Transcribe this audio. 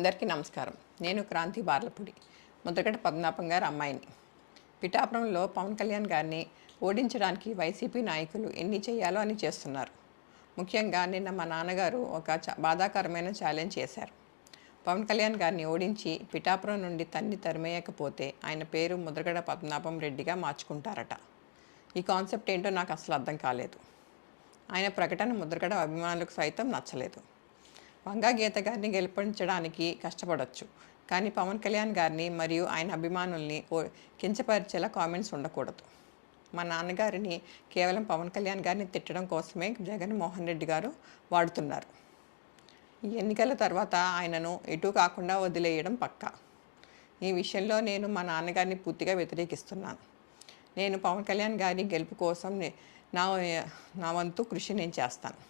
అందరికీ నమస్కారం. నేను క్రాంతి బార్లపూడి, ముద్రగడ పద్మనాభం గారి అమ్మాయిని. పిఠాపురంలో పవన్ కళ్యాణ్ గారిని ఓడించడానికి వైసీపీ నాయకులు ఎన్ని చేయాలో అని చేస్తున్నారు. ముఖ్యంగా నిన్న మా నాన్నగారు ఒక బాధాకరమైన ఛాలెంజ్ చేశారు. పవన్ కళ్యాణ్ గారిని ఓడించి పిఠాపురం నుండి తరిమేయకపోతే ఆయన పేరు ముద్రగడ పద్మనాభం రెడ్డిగా మార్చుకుంటారట. ఈ కాన్సెప్ట్ ఏంటో నాకు అసలు అర్థం కాలేదు. ఆయన ప్రకటన ముద్రగడ అభిమానులకు సైతం నచ్చలేదు. వంగా గీత గారిని గెలిపించడానికి కష్టపడవచ్చు, కానీ పవన్ కళ్యాణ్ గారిని మరియు ఆయన అభిమానుల్ని కించపరిచేలా కామెంట్స్ ఉండకూడదు. మా నాన్నగారిని కేవలం పవన్ కళ్యాణ్ గారిని తిట్టడం కోసమే జగన్మోహన్ రెడ్డి గారు వాడుతున్నారు. ఈ ఎన్నికల తర్వాత ఆయనను ఎటు కాకుండా వదిలేయడం పక్కా. ఈ విషయంలో నేను మా నాన్నగారిని పూర్తిగా వ్యతిరేకిస్తున్నాను. నేను పవన్ కళ్యాణ్ గారి గెలుపు కోసం నా వంతు కృషి నేను చేస్తాను.